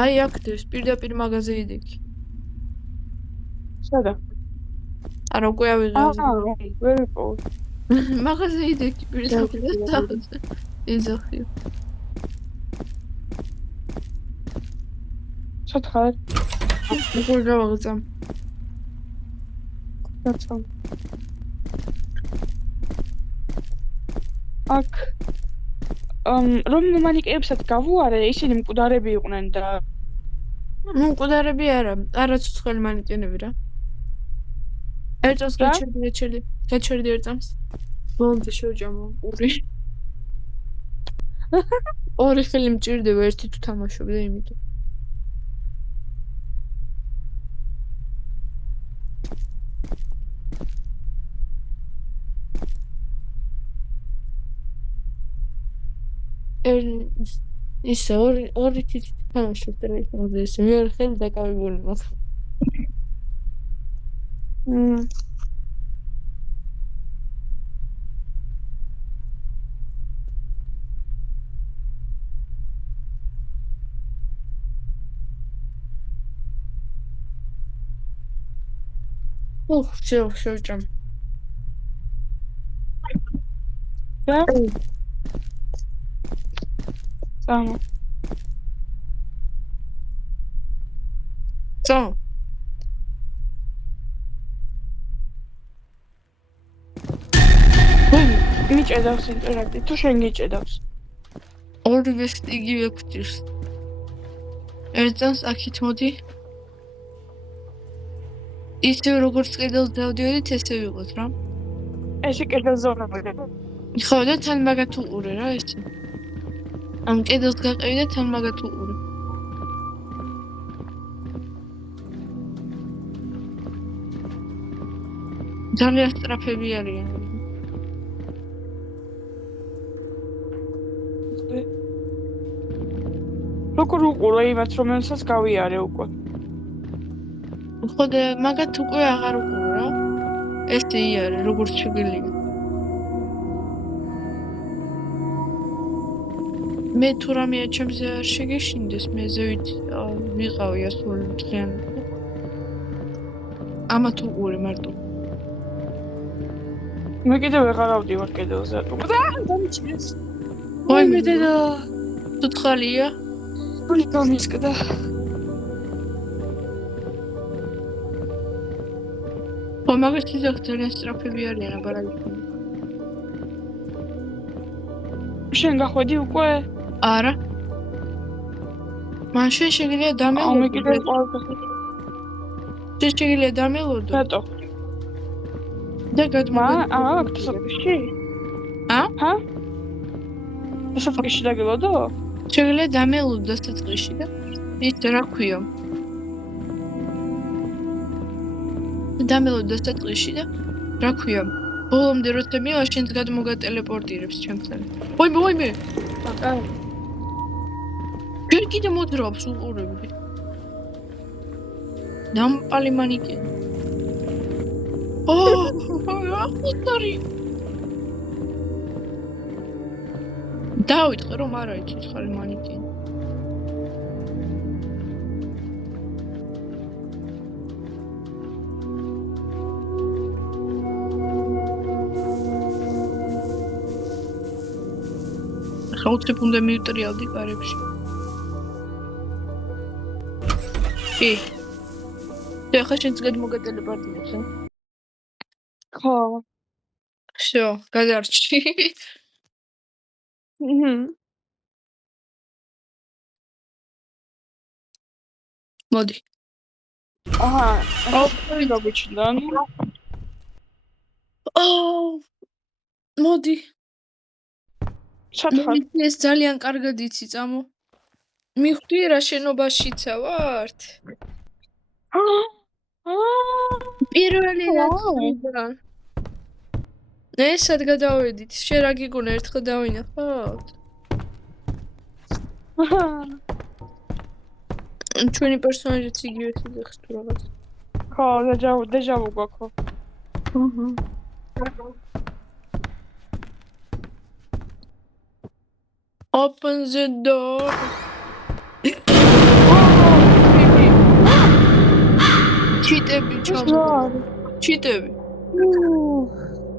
აი აქ დეს პირდაპირ მაღაზია იდეგი. სადა? არა უკვე ავიღე. ვერ ვიპოვე. მაღაზია იდეგი პირდაპირ იზახი. სათხარ? როგორ გავაღწამ? რატომ? აქ რომ მანიკეებსაც გავუარე, ისინი მკვდარები იყვნენ და მკვდარები არა, არაცოცხალი მანიკენები რა. ერთოს გაჩერდი ერთამს. ბოლომდე შევჭამო პური. ორი ხელი მჭირდება ერთი თუ თამაშობ და იმიტომ. ისე ორი თითი თამაშობ და ისე მეორე ხელი დაკავებული მაქვს. შევჭამ. და? Само. Co? მიჭედავს ინტერნეტი, თუ შენ გიჭედავს? ორივე იგივე გვჭირს. ერთს აქით მოდი. ისე როგორც კედელს დავდივდით, ესე ვიყოთ რა. ესე კედელზე ვიყავი. ხო და თან მაგათ უყურე რა ესე. ამ კედელს გაყევი და თან მაგათ უყურე. ძალიან სწრაფები არიან. როგორ უყურე იმას, რომელსაც გავიარე უკვე? ხო და მაგათ უკვე აღარ უყურე რა. ესე იარე, როგორც შეგიძლია. მე თუ რამეა ჩემზე არ შეგეშინდეს, მე ზევით ვიყავი ასული მთლიანად. ამათ უყურე მარტო. მე კიდევ ვეღარ ავდივარ კედელზე. დამიჭირეს. ой მე დედა. ცოცხალია? გული გამისკდა. ხო მაგას ისე ძალიან სწრაფები არიან აბარაგი. შენ გახვედი უკვე? არა. მან შეგიძლია დამელოდო. მე კიდევ ყავდა. შეგიძლია დამელოდო. რატო? და გადმოგა. აქ დასაწყისში? ჰა? დასაწყისში დაგელოდო? შეგიძლია დამელოდო დასაწყისში და ის რა ქვია? დამელოდო დასაწყისში და რა ქვია? ბოლომდე როცა მივა შენს გადმოგატელეპორტირებს ჩემთან. ვაიმე. ჯერ კიდე მოძრაობს უყურები. დამპალი მანიკენი. ախոտარი. დავიტყე რომ არა იცი ცხარი მანიკენი. ხაუცებ უნდა მივტრიალდი კარებში. კი. და ხა შენც გადმოგატელეპორტირებს, ხო. всё, გადარჩი. მოდი. აჰა, ოპერი გაბიჩნდა. მოდი. სათხარ? ეს ძალიან კარგად იცი წამო. მიხვდი რა შენობაშიცა ვართ? პირველი რატო? ესად გადავედით. შენ რა გიგონა ერთხელ დავინახავთ? ჩვენი პერსონაჟიც იგივე სიძახს თუ რაღაც. ხო, დეჟავუ გვაქვს. Open the door. ჩიტები რა ჩამოვარდა. არის? ჩიტები.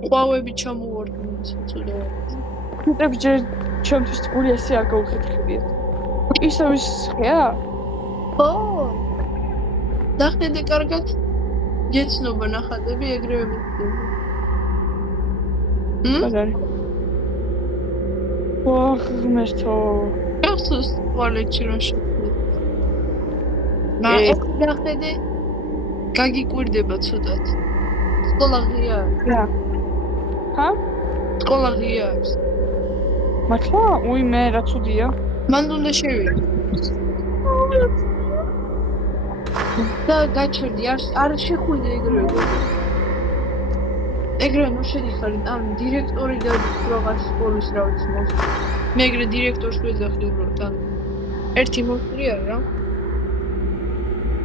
ყვავები ჩამოვარდა ცუდა. ჩიტები ჯერ ჩემთვის გული ესე არ გაუხეთქებიათ. ისევ ის ხეა? ო! ნახეთ კარგად. გეცნობა ნახატები ეგრევე მიწდება. ბაზარი. ვახ, მერტო. გახსოვს ტუალეტში რა შეხვდა. ნახეთ. გაგიკვირდება ცუდად. სკოლა ღია. რა. ჰა? სკოლა ღია არის. მართლა? უი მე რა ცუდია. მან უნდა შევიდე. და გაჩერდი არ შეხვიდე ეგრევე. ეგრევე ნუ შედიხარ ან დირექტორი და რაღაც სკოლის რა ვიცი მოს. მე ეგრე დირექტორს ვეძახდი უბრალოდ ან ერთი მოსწრი არა რა.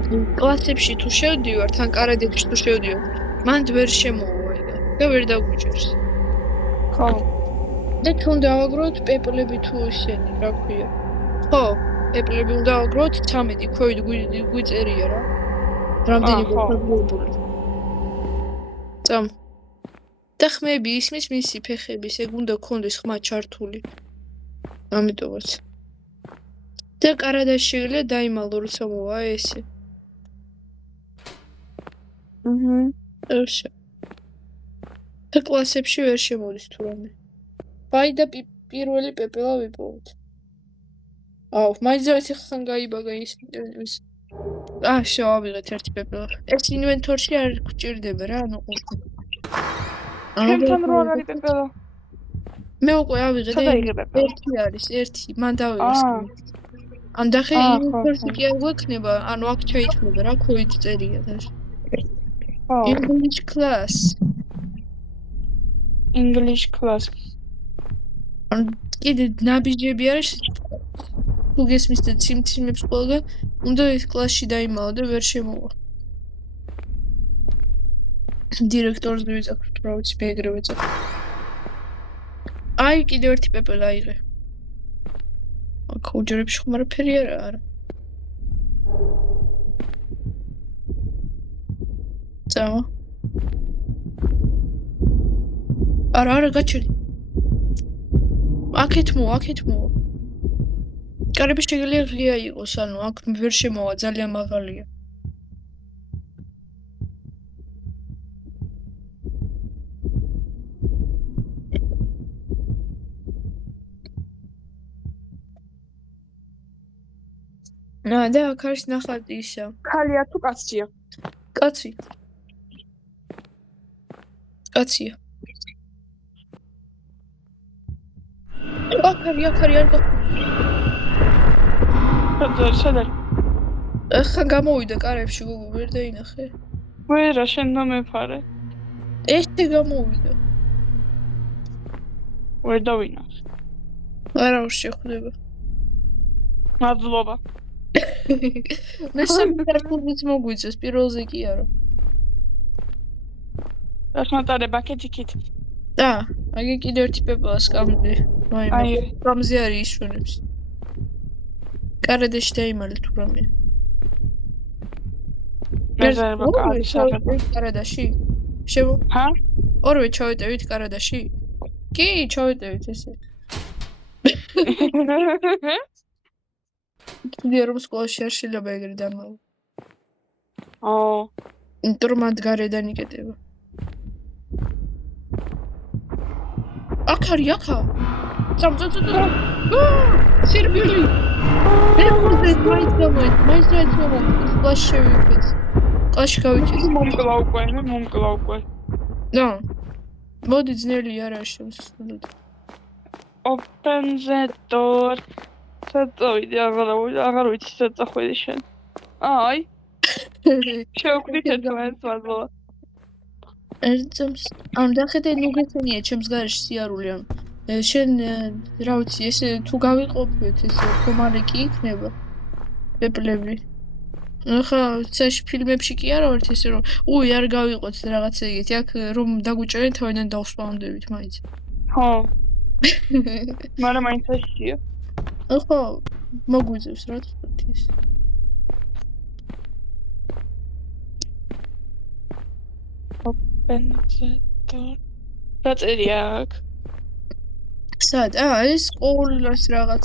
კლასებში თუ შევდივარ, თან კარადებში თუ შევდივარ, მან ვერ შემოვა ეგა და ვერ დაგვიჭერს. ხო. და თუ დავაგროვოთ პეპლები თუ ისენი, რა ქვია. ხო, პეპლები უნდა დავაგროვოთ 13 ქვევით გვიწერია რა. რამდენი გვაქვს. წამ. და ხმები ისმის მისი ფეხების, ეგ უნდა გქონდეს ხმა ჩართული. ამიტომაც. და კარადაში შეიძლება დაიმალო როცა მოვა ესე. ეშა. და კლასებში ვერ შემოდის თუ რამე. ბაი და პირველი პეპელა ვიპოვოთ. აუ, მაინც ხან გაიბაგა ის. შევავიღეთ ერთი პეპელა. ეს ინვენტორში არ გჭირდება რა, ანუ ჩემთან რო არ არის პეპელა. მე უკვე ავიღე და ერთი არის, ერთი, მან დავიღეს. ან დახე ინვენტორში კი არ გვექნება, ანუ აქ ჩაიქმნება რა, ქვევით წერია და. English class. English class. კიდე ნაბიჯები არის. თუ გესმის და ციმციმებს ყველგან, უნდა ეს კლასში დაიმალო და ვერ შემოვა. დირექტორს ვიზაქროთ, რა ვიცი, მე ეგრევე წავ. აი, კიდე ერთი პეპელა აიღე. აქ უჯრებში ხომ არაფერი არა. წავა. არა, გაჩერდი. აქეთ მოვა. კარები შეგიძლია ღია იყოს, ანუ აქ ვერ შემოვა, ძალიან მაღალია. და აქ არის ნახატი ისა. ქალია თუ კაცია? კაცი. კაცია. აქ არის არ შედარ. ხა გამოვიდა კარებში გუგუ ვერ დაინახე. ვერა შენ დამეფარე. ესე გამოვიდა. ვერ დავინახე. არა შეხვდება. მადლობა. მესამე კარტულიც მოგვიწეს, პირველზე კი არა. ახმატარება კეთიკით. და, აგი კიდევ ერთი პეპელა სკამდი. აი, სკამზე არის ისვენებს. კარადაში დაიმალე თუ რამე. მეზარება კარადაში? ჰა? ორვე ჩავეტევით კარადაში? კი, ჩავეტევით ესე. კიდე რომ სკოლაში არ შეიძლება ეგრე დამალო. იმიტომ რომ გარედან იკეტება. აქ არის, აქა. წამ. სერბიული. მე ხურდე მაინც სკოლაში შევიხვეც. კლასში გავიჭირე. მომკლა უკვე. და. მოდი ძნელი არა შემოსწავლეთ. Open the door. საწავიდი აღარ ვიცი საწახვედი შენ. აი. შევკვდით ერთმანეთს მადლობა. ამ დახედე ნუ გეცენია ჩემს გარეშე სიარული ან შენ რა ვიცი ესე თუ გავიყოფეთ ესე ხომარი კი იქნება პეპლები. ახლა წეში ფილმებში კი არა ვართ ესე რომ უი არ გავიყოთ რაღაცა ეგეთი აქ რომ დაგვიჭერენ თავიდან დავსპაუნდებით მაინც. ხო. მაგრამ მაინც ესია. ახლა მოგვიძევს რა თქმა უნდა. კომპენსატორ. რა წერია აქ? სად? ეს ყოველას რაღაც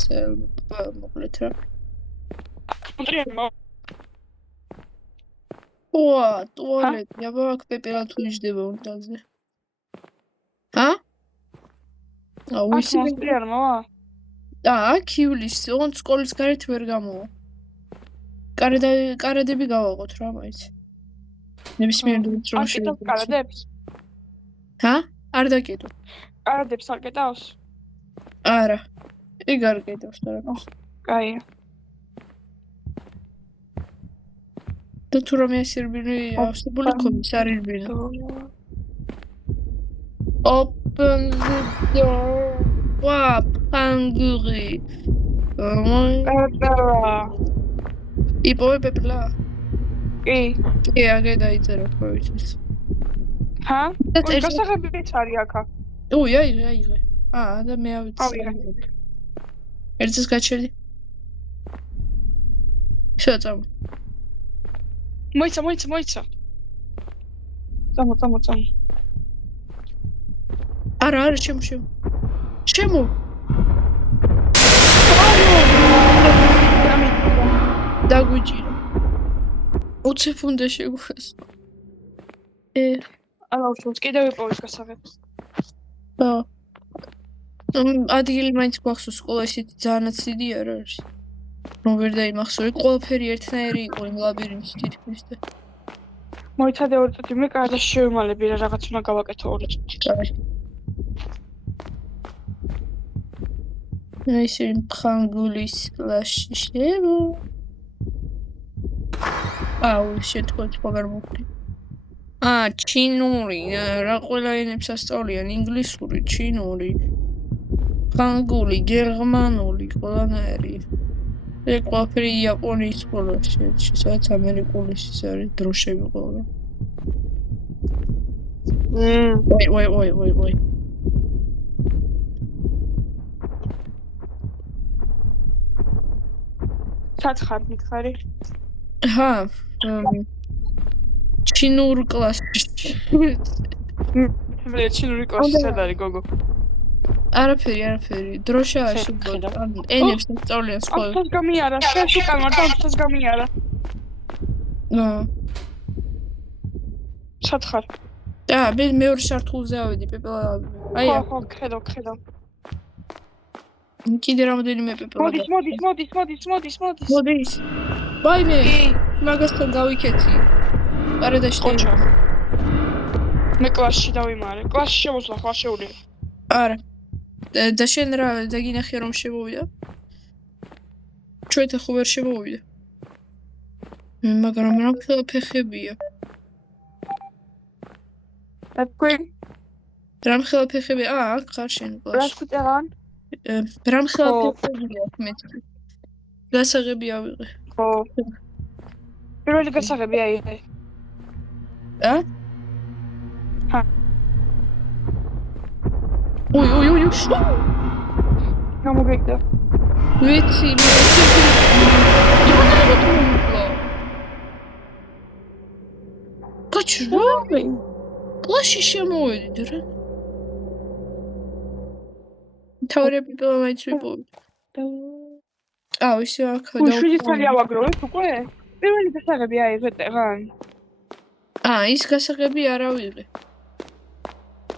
მოკლედ რა. კონტრიემო. ვა, ტუალეტი, აბა აქ პეპელა თუ იჯდება უნდაზე. ჰა? აუ ისი კონტრიემო. აქ იulis, ოღონდ სკოლის გარეთ ვერ გამოვა. კარადები გავაღოთ რა მაინც. ნებისმიერ დროს რომ შევიდეთ. კარადებს? ჰა? არ დაკეტო. კარადებს არ კეტავს? არა. ეგ არ კეტავს რა. კაია. და თუ რომ ეს ირბინი ავსებული ქონდეს არ ირბინა. Open the door. ვა, პანგური. არა. იპოვე პეპლა? კი. კი, აგე დაიწერა პროექტს. ჰა? გასაღებიც არის აქა. აიღე. და მე ავიღე. ერთს გაჩერდი. შეწამ. მოიცა. წამო. არა, შემო. დაგვიჭირა. 20 ფუნტი შეგვხეს. არა, უშუალოდ კიდევ ვიპოვეთ გასაღებს. ადგილი მაინც გვახსოვს სკოლაში ძალიანაც დიდი არ არის. რომ ვერ დაიმახსოვრე, ყველაფერი ერთნაირი იყო იმ ლაბირინთში თითქმის და. მოიცადე 2 წუთი, მე კარგად შევიმალები რა რაღაც უნდა გავაკეთო 2 წუთი. ისე ფრანგულის კლასში შევა. აუ, შეთქვათ როგორ მოხდი. ჩინური, რა ყველა ენებს ასწავლიან, ინგლისური, ჩინური, ფრანგული, გერმანული, ყველანაირი. ეგ ყველაფერი იაპონიის სკოლაში, სადაც ამერიკული ის არის, დროშები ყველა. ვაი. საცხარ მითხარი? ჰა, ჩინურ კლასში. მე ჩინური კლასში სად არის გოგო? არაფერი. დროშა არის უბრალოდ. ენებს სწავლიან სკოლაში. ამას გამიარა, შევშიკან ვარ და ამას გამიარა. საცხარ. მე მეორე სართულზე ავედი, პეპელა. ხო, ხედავ. კიდე რამდენიმე პეპელა. მოდის. ვაიმე, მაგასთან გავიქეცი. კარადაში ყოჩა. მე კლასში დავიმარე. კლასში შემოსვლა ხო შეული. არა. და შენ რა დაგინახე რომ შემოვიდა? ჩვენთან ხო ვერ შემოვიდა. მაგრამ რა ფეხებია? რამხელა ფეხები? აქ ხარ შენ კლასში. რა ხუტერან? რამხელა ფეხებია მეთქი. გასაღები ავიღე. ხო. პირველი გასაღები აიღე. ჰა. უი. გამოგეკდა. ვიცი. კაჩრობი. კლასში შემოვედით რა. თავრები მაინც ვიპოვე. ისე აქ და შვიდი წელი ავაგროვეთ უკვე? პირველი გასაღები აიღე ტერან. ის გასაღები არ ავიღე.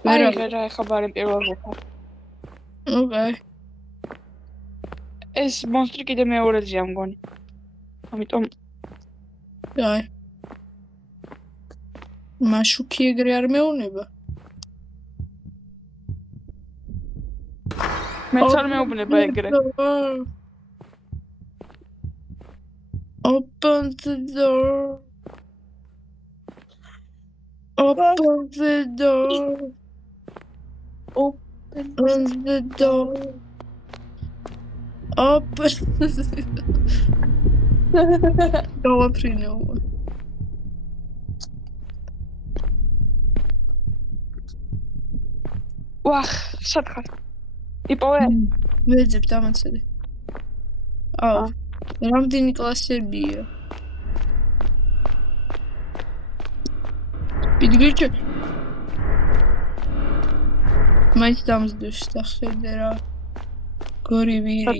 აიღე რა ეხა ბარემ პირველ როხა. ოკეი. ეს მონსტრი კიდე მეორეზე ამგონი. ამიტომ აი. მაშუქი ეგრე არ მეუნება. მეც არ მეუბნება ეგრე. Open the door. Open the door. Open the door. Open the door. Გავაფრინეო. ვახ, სათხარ. იპოვე? ვეძებ დამაცადე. რამდენი კლასებია? Підключу. მაინც დამზდებს დახედე რა. გორი ვირი.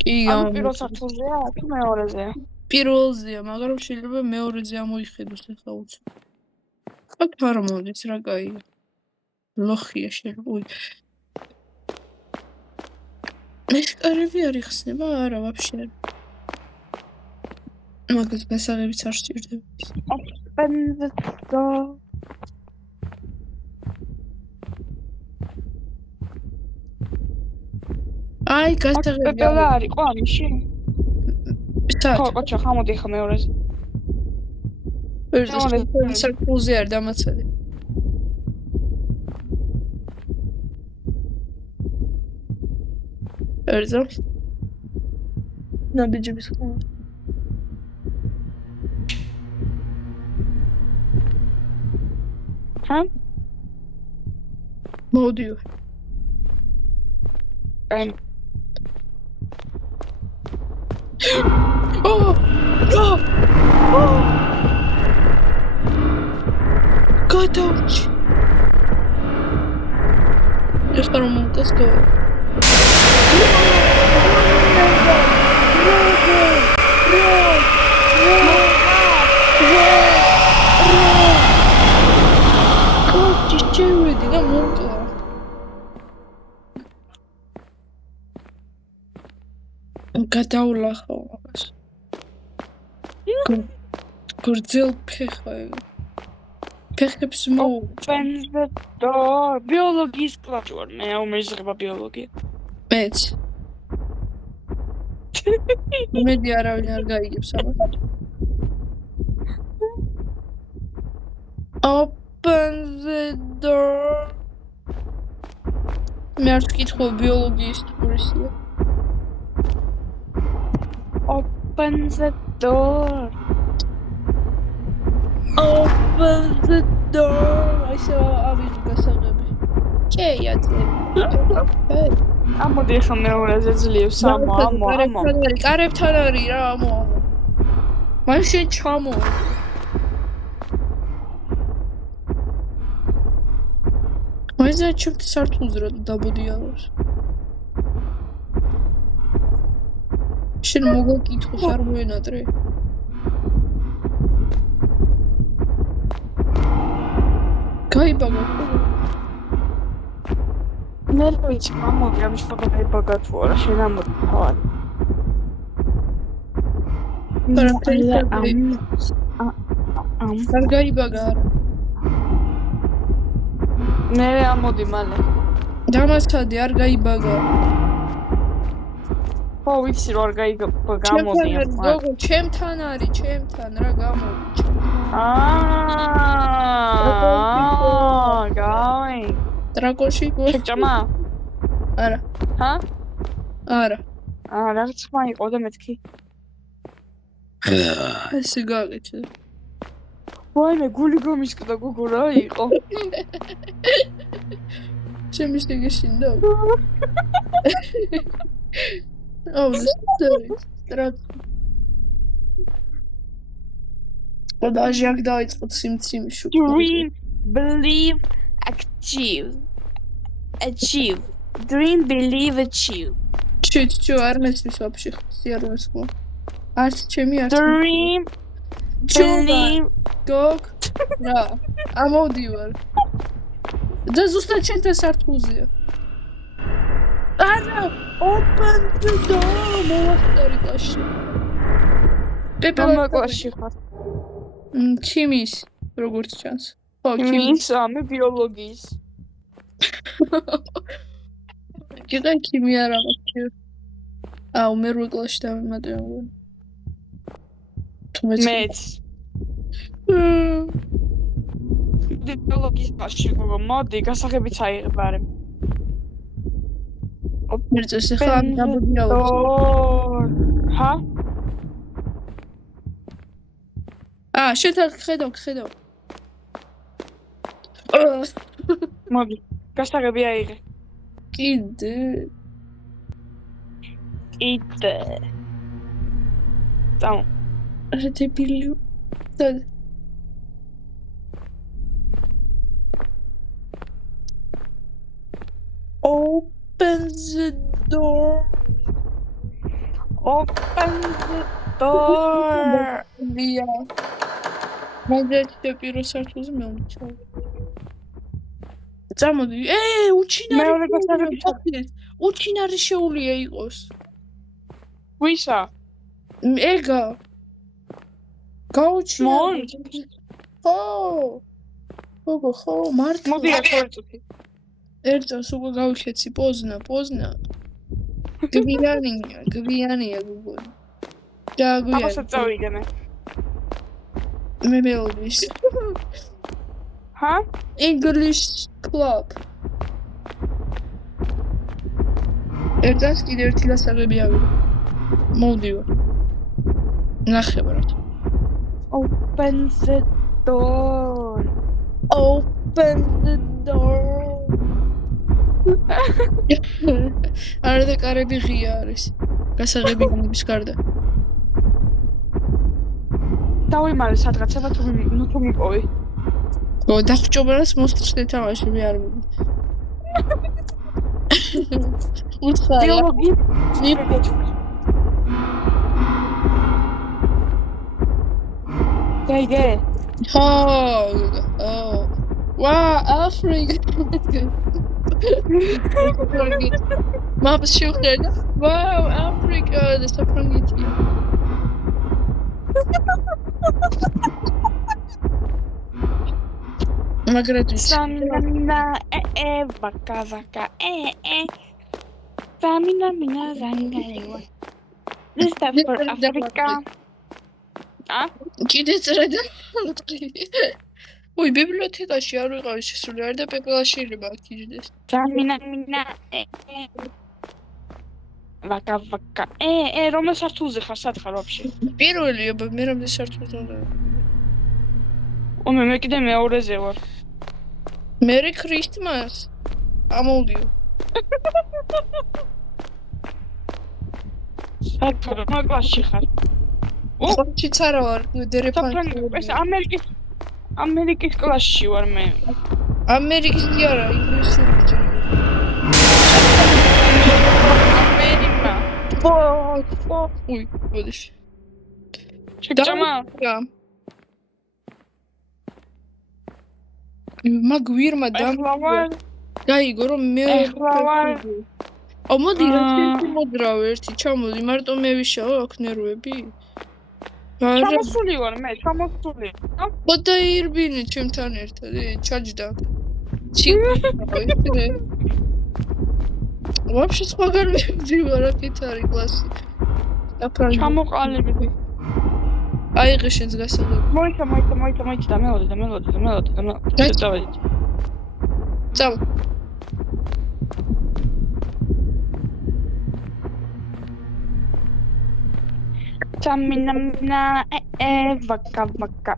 კი, ანუ პირველ სართულზეა, თუ მეორეზეა? პირველზეა, მაგრამ შეიძლება მეორეზე ამოიხედოს ახლა უცებ. აქ არ მოდის რა კაია. ლოხია შეიძლება. უი. ეს კარები არ იხსნება? არა, ვაფშე. მაგას გასაღებიც არ სჭირდება. Open the door. აი, გასაღები. პეპელა არ იყო ამიში? სად? ხო, კოჩა, ხამოდი ხა მეორეზე. ერთ სართულზე არ დამაცადე. ერთო. ნაბიჯების ხომ. ჰა? მოდიო. აი. Oh! Oh! Oh! Готовчи. Я второму монтажу. Как ты чего ты на монтаж? გადავლახო მაგას. გრძელ ფეხა. ფეხებს მოუწენდა ბიოლოგიის კლასი ვარ მე, უმეიზღება ბიოლოგია. მეც. მედი არავინ არ გაიგებს ამას. Open the door. მე არ ვკითხო ბიოლოგიის კურსია. Open the door. Open the door. I saw aviju გასაღები. შეიაწე. ამოდი ხა მეორეზე ძლივს ამო. კარებთან არის რა ამო. მან შენ ჩამო. მოიძა ჩემთ სართულზე რა დაბოდი არის. შენ მოგაკითხოს არ მოენატრე. გაიბაგა. მე ვიცი, ამოდი ამის გაიბაგა თუ არა, შენ ამოდი თავად. არ გაიბაგა არა. მე ამოდი მალე. დამასადი არ გაიბაგა. ხო ვიცი რომ არ გაიბაგა ამოდი. გოგო, ჩემთან არის, ჩემთან რა გამოდი. გავი. დრაკოში შეჭამა? არა. ჰა? არა. რაღაც ხმა იყო და მეთქი. ესე გაგეჩე. ვაიმე, გული გამისკდა გოგო რა იყო? ჩემი შეგეშინდა. Oh, this is Подожди, დაიწყო სიმციმი შუ. Dream, believe, achieve. Achieve. Dream, believe, achieve. Чё, არ მესმის вообще სიარულის ხო? არც ჩემი არც. Dream, believe, გოგ. რა, ამოდივარ. და ზუსტად ჩემთან სართულზეა. არა, open the door. მოვასწორი კლასში. პეპელა კლასში ხარ. ქიმიის, როგორც ჩანს. ხო, ქიმიის, მე ბიოლოგიის. კიდე ქიმია რა მაქვს. აუ, მე 8 კლასში დავიმატე. მეც. ბიოლოგიის კლასში გოგო, მოდი, გასაღებიც აიღებ არე. მერწეს ახლა დაბოდიაო. ჰა? შეთან ხედავ. მოდი, გასაღები აიღე. კიდე. წამო. რა დებილი. the door. Open the door. დია. მაგეთი პირო სართულზე მე ვჩავ. წამოდი. უჩინარი. მეორე გასაღები ფაქტით. უჩინარი შეუულია იყოს. ვისა? ეგა. გაუჩინარი. ხო. გოგო, ხო, მართლა. მოდი ახლა ვეწუთი. ერთს უკვე გავიხეცი, პოზნა. გვიანია გოგო. დაგვიანია. აბასაც წავიდე მე. მე მეოდის. ჰა? English club. ერთს კიდე ერთი გასაღები ავიღე. მოვდივარ. ნახევრად. Open the door. Open the door. არა და კარები ღია არის. გასაღებიანების გარდა. დავიმარე სადღაცება თუ მიპოვი. დახვჭობარას მოსწრე თამაში მე არ მივი. უცხარა. დიალოგი. გეიგე. Wow, Africa. Mama შევხედა. Wow, Africa, და საფრანგეთია. Magratwitch. Samina vaka Samina mina zanga. This stuff for Africa. კიდე წერდა. ой, ბიბლიოთეკაში არ ვიყავი შესული, არ და პეპელაში შეიძლება აქიჯდეს. Samina mina vaka რომელ სართულზე ხარ, სად ხარ ვაფშე? პირველი, მე რამდენი სართულზე ვარ? მე კიდე მეორეზე ვარ. Merry Christmas. ამოვდიო. სად ხარ? კლასში ხარ? ხოჩიც არა ვარ, დერეფანი. ეს ამერიკის კლასში ვარ მე. ამერიკის კი არა, ინგლისური. ამერიკა. ой, მოდი. ჩეკჭამა. მაგვირმა დაიგო რომ მე მოდი რა მოდრავ ერთი ჩამოდი მარტო მე ვიშაო აქ ნერვები ჩამოსული ვარ მე ჩამოსული დაირბინე ჩემთან ერთად ჩაჯდა ვაფშე სხვაგან მივდივარ აქეთ არის კლასი ჩამოყალიბდი აიღე შენს გასაღები მოიცა და მელოდი წავედით წავ Samina vaka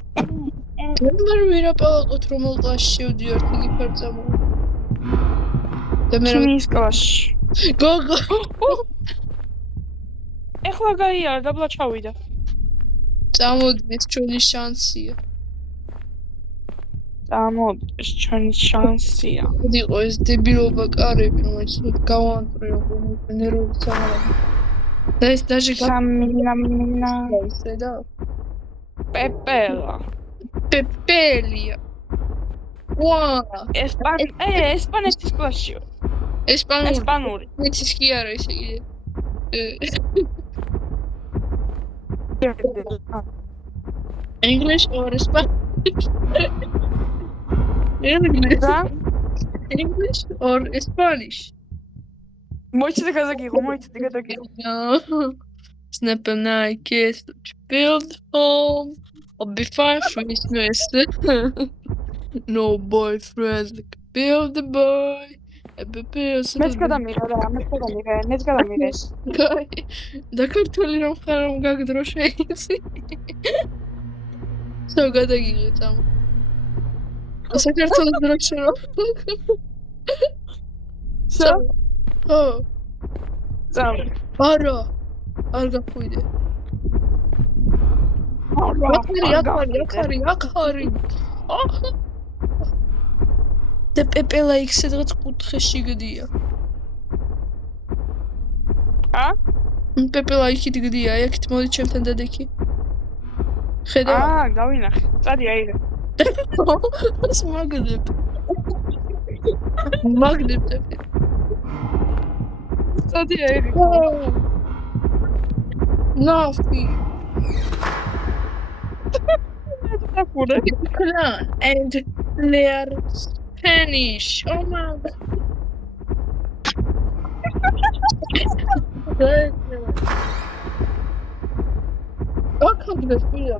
ვერ ვირაპალაკოთ რომელ კლასში შევდივართ იგი ფარწამო და მე ქიმიის კლასში გოგო ეხლა გაიარა დაბლა ჩავიდა წამოდი ეს ჩვენი შანსია წამოდი ჩვენი შანსია იყო ეს დებილობა კარები რომელიც გავანტრიო ნერვებს აღარა და ეს დაჟე Samina და პეპელია ვა ესპანეთის კლასში ესპანური მეცის კი არა ესე იგი English or Spanish? English or Spanish? მოიცადე გადაგიღო Snap a night kiss to build home. I'll be fine for Christmas. No boyfriend like build the boy. მეც გადამიღე და ქართული რომ ხარ რომ გაგდრო შეიცი სო გადაგიღე წამ საქართველოს დრო შერო სო ო წამ არა არ გახვიდე აკარი და პეპელა იქ სადღაც კუთხეში გდია ა? პეპელა იქით გდია, აქეთ მოდი ჩემთან დადექი. ხედავ? დავინახე. წადი აიღე. მაგდებ. მაგდებ. წადი აიღე. ნაფი. დაფურე. Clan and their Spanish. Oh my god. აქამდე გასვია.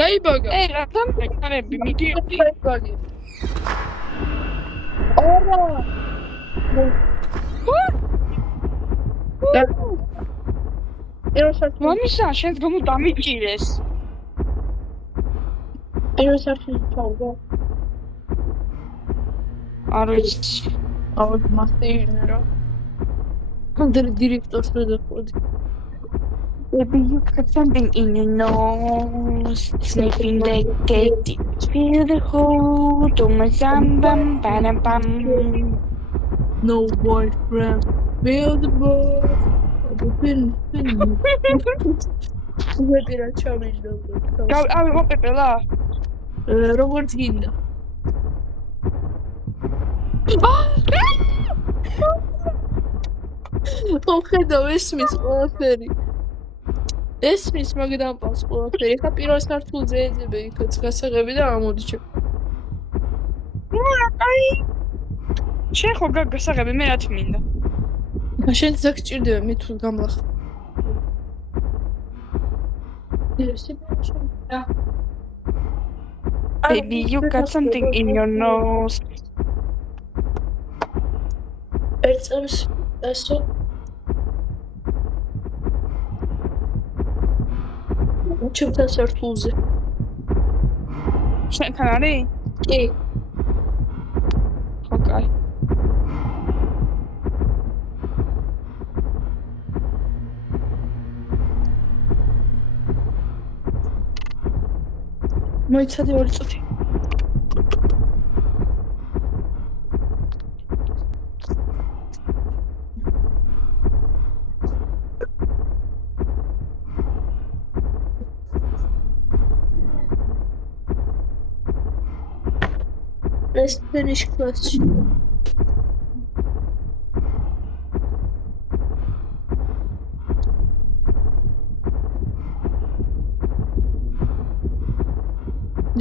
გაიბაგა. რა დამეკარები მიდიოდი. გაიბაგე. არა. ეროსარტი. მომისა, შენს გამო დამიჭირეს. ეროსარტი ჩავდა. არ ვიცი. აუ მასტეირნა რა. ანდერ დირექტორს ვეძახოდი. Baby, you got something in your nose. Sniffing the gate. Feel the hole. Do my zambam, bam, bam. No boyfriend. Feel the boy. Pin. ვეპირა ჩავიჯდა. ავი მოპეპელა. როგორც გინდა. ხედავ ესმის ყველაფერი. ესმის მაგდამპალს ყველაფერი. ხა პირველ სართულზე ეძებე იქაც გასაღები და ამოდი ჩემ. აი. შენ ხო გასაღები მე რა თქმინდა. შენ ზაგჭირდება მე თუ გამლახ. Baby, you got something in your nose. ერწამს ასო. ჩემთან სართულზე. შენთან არის? კი. ხო, კაი. მოიცადე 2 წუთი. ეს ფინიშ კლასში.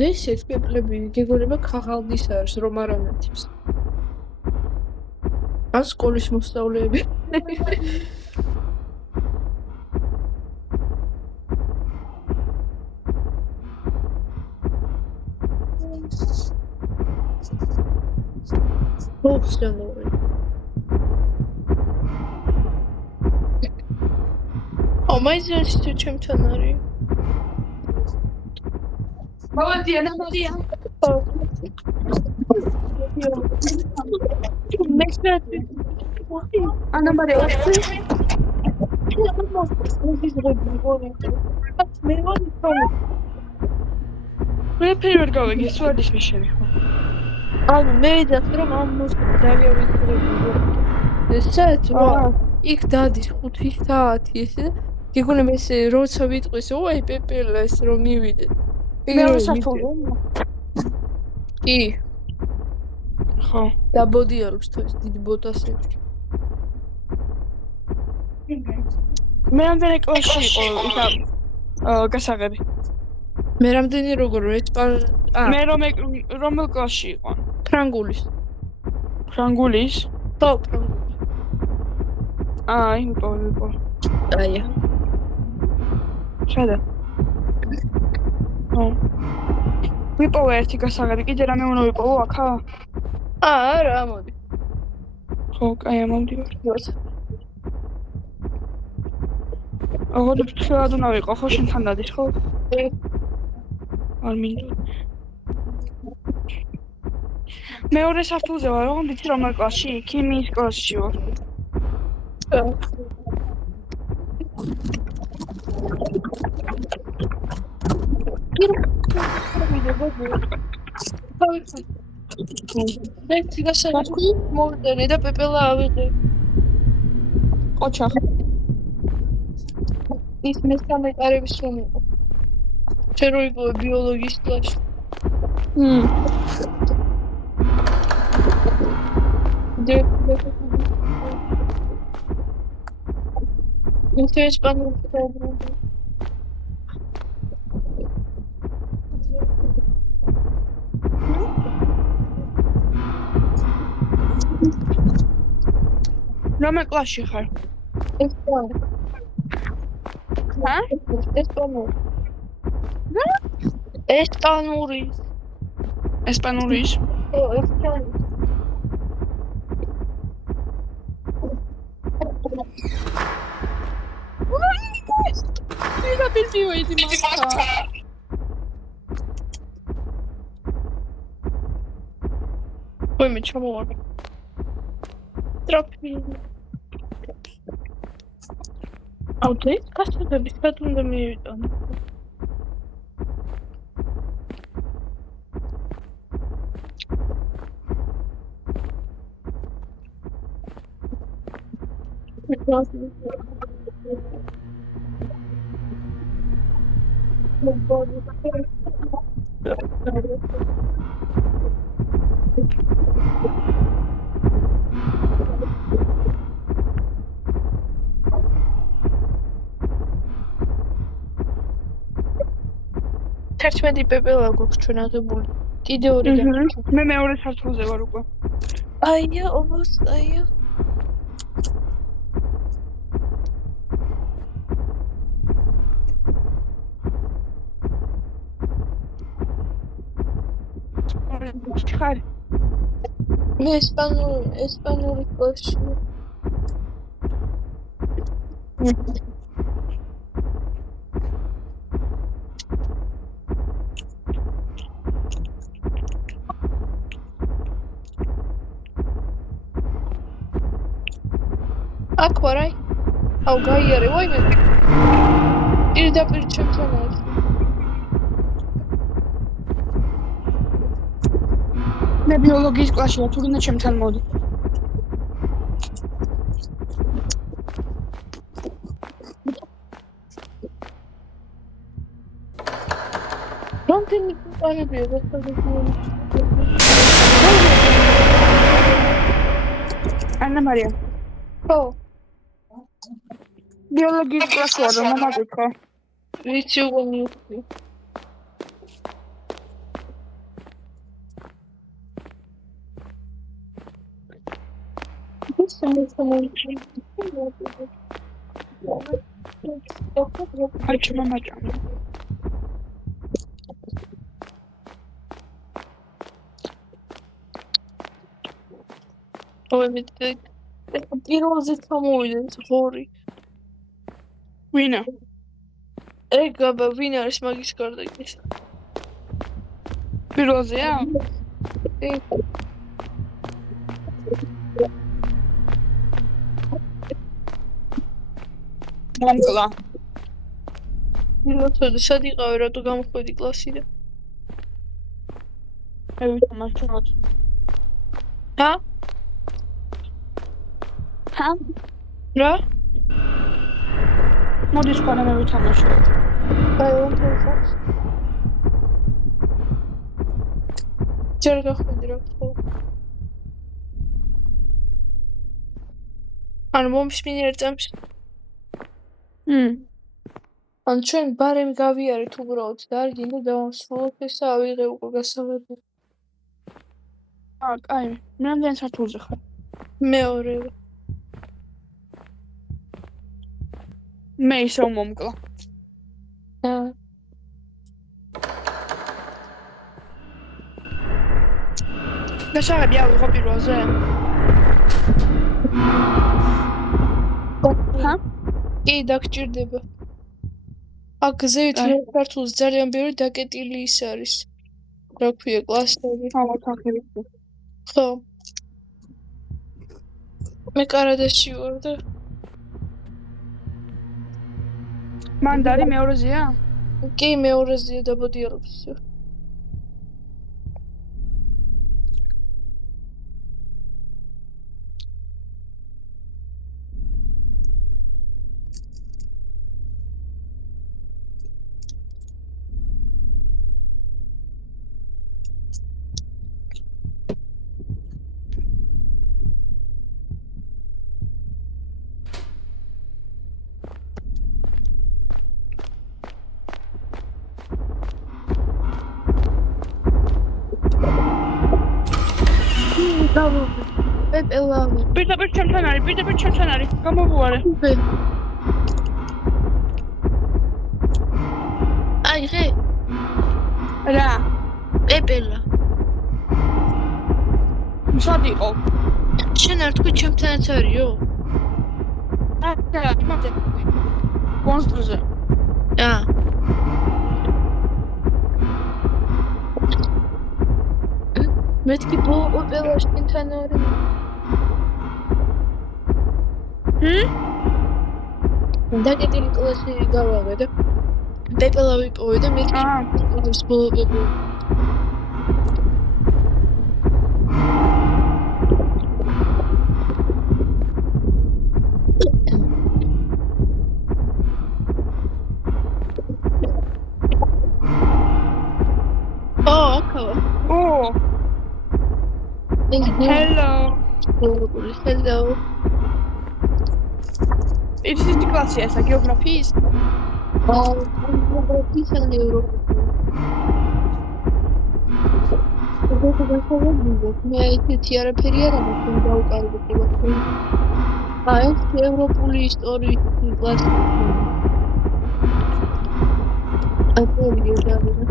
ეს ექსპერტები გეგონება ქაღალდის არის რომ არ ანათებს. ან სკოლის მოსწავლეები. ოხსენორი. მაიზერში ჩემთან არის. მოვიდა ნამოდია. მეცდები. ანა მარია. მე პირველ გავიგე სვარდის მიშენი ხო. ანუ მე ვიძახი რომ ამ მოსწავლე დავიავიძრები. ესეც რა. იქ დადის 5 საათი ესე. გეგონება ესე როცა ვიტყვის, ოი პეპელა ეს რომ მივიდე. მე სათულო. კი. ხო. დაბოდიარობს თავს დიდი ბოტასები. მე ამდენი კლასში იყო ისა გასაღები. მე რამდენი როგორ მე რომელ კლასში იყო? ფრანგულის. ფრანგულის? ხო, ფრანგულის. აი, ვიპოვე. აია. შედა. ვიპოვე ერთი გასაღები, კიდე რამე უნდა ვიპოვო აქა? არა, მოდი. ხო, კაი, ამოვდივარ. მოდი. აღარ ვფიქრობ უნდა ვიყო, ხო შენთან დადის, ხო? არ მინდა. მეორე სართულზე ვარ, რომ ვიცი რომელ კლასში? ქიმიის კლასში ვარ. ერთი გასაღები მოვიდე და პეპელა ავიღე. ყოჩა. ის მესამე კარების რომ იყო. შენ რო იყო ბიოლოგიის კლასში. ისე ესპანურს საუბრობ. რომელ კლასში ხარ? ესპანური. ჰა? ესპანური. ესპანური. ესპანურის? ო, ესპანური. ვიღა ბილდიო იდი მასა. ვაიმე ჩამოვარ. ტრაფი. აუდე, კასტები სად უნდა მივიტანო? თერთმეტი პეპელა გვაქვს ჩვენ აღებული. კიდე ორი გაქვს. მე მეორე სართულზე ვარ უკვე. აია, ობოს, აია. ხარ? მე ესპანური კლასში. აქ ვარ აი. აუ გაიარე, ვაიმე. პირდაპირ ჩემთან არის. მე ბიოლოგიის კლასშია, თურმე ჩემთან მოდი. რამდენი კარებია გასაგებია. ანა მარია. ხო, ბიოლოგიის კლასში ვარ, რომ მომაკითხო. ვიცი უკვე მივხვდი. აჩ მამაჭა. ой, მე პირველზე წამოვიდნენ ხორი. ვინა? ეგაბა ვინ არის მაგის გარდაკის? პირველზეა? მომკლა. მილოცოდი სად იყავი, რატო გამოხვედი კლასიდან? მე ვითამაშოთ. ჰა? ჰა? რა? მოდი სხვა მე ვითამაშოთ. აი, უბრალოდ. ჯერ გახვედი რა ხო? ანუ მომშმინი ერთ წამში. ან ჩვენ ბარემ გავიარეთ უბრალოდ და არ გინდა დავამსრულოთ ესა ავიღე უკვე გასაღები. აი, მე რამდენი სართულზე ხარ? მეორე. მე ისევ მომკლა. გასაღები ავიღო პირველზე? ჰა? კი, დაგჭირდება. აქ ზევით საქართველოს ძალიან ბევრი დაკეტილი ის არის. რა ქვია, კლასები. ხო. მე კარადაში ვარ და მანდარი მეორეზეა? კი, მეორეზეა დაბოდიალობს. პეპელავი. პირდაპირ ჩემთან არის, გამოვუარე. აი ღე, რა, პეპელა. სად იყო? შენ არ თქვი ჩემთანაც არისო? რა, იმაზე. კონსტრუზე. მეთქი პეპელა შენთან არის. დაგეტილი კლასი გავაღე და პეპელა ვიპოვე და მეთქი არის პეპელა. Hello. ის კლასია ესა გეოგრაფიის? გეოგრაფიის ან ევროპის. მე ისეთი არაფერი არ ამბობ დაუკარგებ. ეს ევროპული ისტორიის კლასი. აკეთებია დავიდა.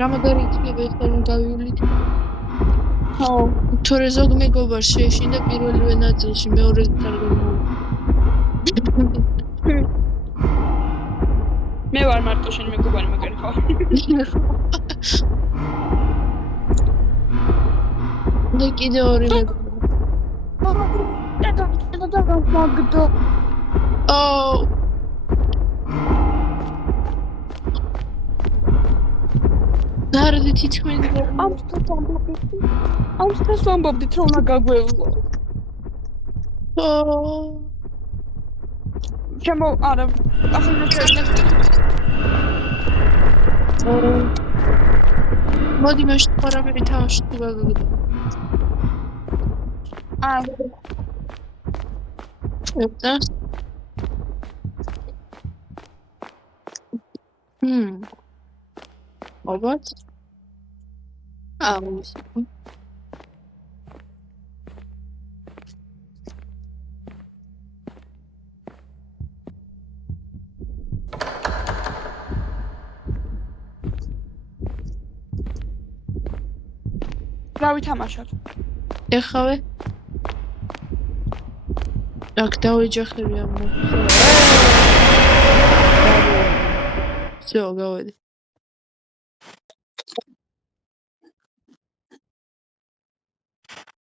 რამაგარი იქნება ახლა რომ გავივლით? ხო. თორე ზოგ მეგობარ შეეშინდა პირველივე ნაწილში, მეორე არ გამოვიდა. მე ვარ მარტო შენი მეგობარი, მაგარი ხო? და კიდე ორი მაგდო. გარდი თითქმის ამას ვამბობდით რომ უნდა გაგვევლო. ჩემო არა ახლა მოდი მაშინ პარამერი თამაში თუ გაგიგდა. ეტა. ალბათ. ამის. რა ვითამაშოთ? ეხავე. აქ დავეჯახები ამ. всё, გავედი.